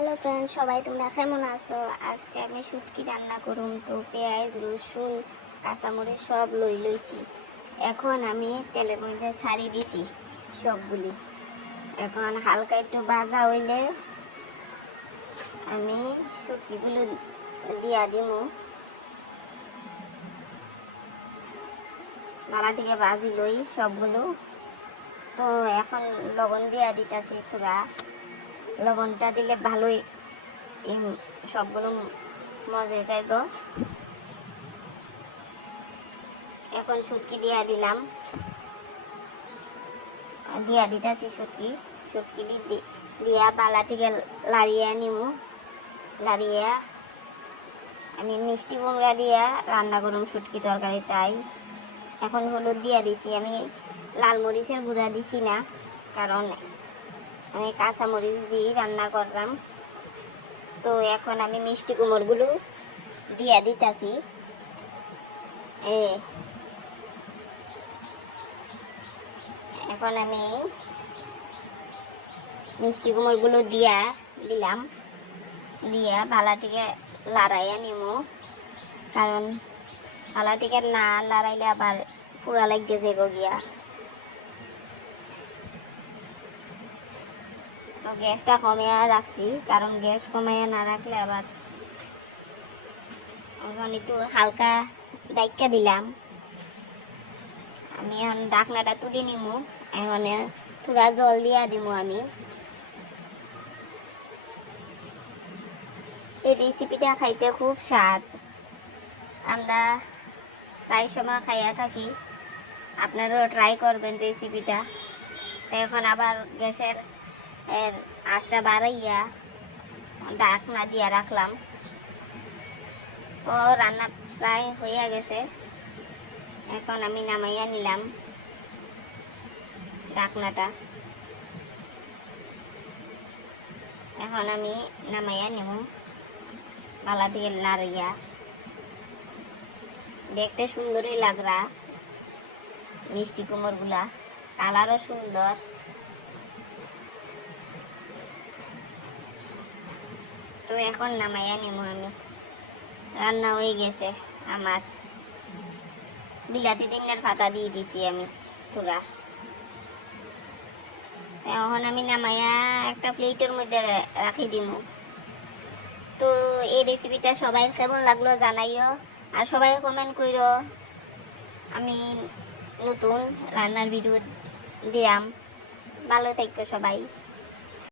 Hello friend, সবাই তোমরা কেমন আছো? আজকে আমি শুটকি রান্না করুম। তো পেঁয়াজ, রসুন, কাঁচামরিচ সব লইছি। এখন আমি তেলের মধ্যে ছাড়ি দিছি সবগুলি। এখন হালকা একটু ভাজা হইলে আমি শুটকিগুলো দিয়া দিমু। ভাড়াটিকে ভাজি লই সবগুলো। তো এখন লবণ দিয়া দিতেছি। তোরা লবণটা দিলে ভালোই সবগুলো মজে যাইব। এখন শুটকি দিয়া দিলাম, দিয়া দিতেছি শুটকি দিয়া বালাটিকে লাড়িয়ে নিমু। লাড়িয়ে আমি মিষ্টি কুমড়া দিয়া রান্না করুম শুটকি তরকারি। তাই এখন হলুদ দিয়া দিছি। আমি লাল মরিচের গুঁড়া দিছি না, কারণ আমি কাঁচা মরিচ দিয়ে রান্না করলাম। তো এখন আমি মিষ্টি কুমড়গুলো দিয়া দিতেছি। এখন আমি মিষ্টি কুমড়গুলো দিলাম, দিয়া ভালাটিকে লাড়াইয়া নিমু। কারণ ভালাটিকে না লাড়াইলে আবার ফুরা লাগিয়ে যাইব গিয়া। তো গ্যাসটা কমিয়ে রাখছি, কারণ গ্যাস কমিয়ে না রাখলে আবার। এখন একটু হালকা ডাইকা দিলাম। আমি এখন ডাকনাটা তুলে নিমু। এখন পুরা জল দিয়া দিমু আমি। এই রেসিপিটা খাইতে খুব স্বাদ। আমরা প্রায় সময় খাইয়া থাকি, আপনারাও ট্রাই করবেন রেসিপিটা। তো এখন আবার গ্যাসের আঁচটা বাড়াইয়া ঢাকনা দিয়া রাখলাম। তো রান্না প্রায় হইয়া গেছে। এখন আমি নামাইয়া নিলাম ঢাকনাটা। এখন আমি নামাইয়া নিব বালাটিকে লাড়িয়া। দেখতে সুন্দরই লাগরা মিষ্টি কুমড়গুলা, কালারও সুন্দর। তো এখন নামাইয়া নিব আমি। রান্না হয়ে গেছে আমার। বিলাতি তিনটার পাতা দিয়ে দিছি আমি তোরা। এখন আমি নামাইয়া একটা প্লেটের মধ্যে রাখি দিব। তো এই রেসিপিটা সবাই কেমন লাগলো জানাইও, আর সবাই কমেন্ট কইরো। আমি নতুন রান্নার ভিডিও দিলাম। ভালো থাকো সবাই।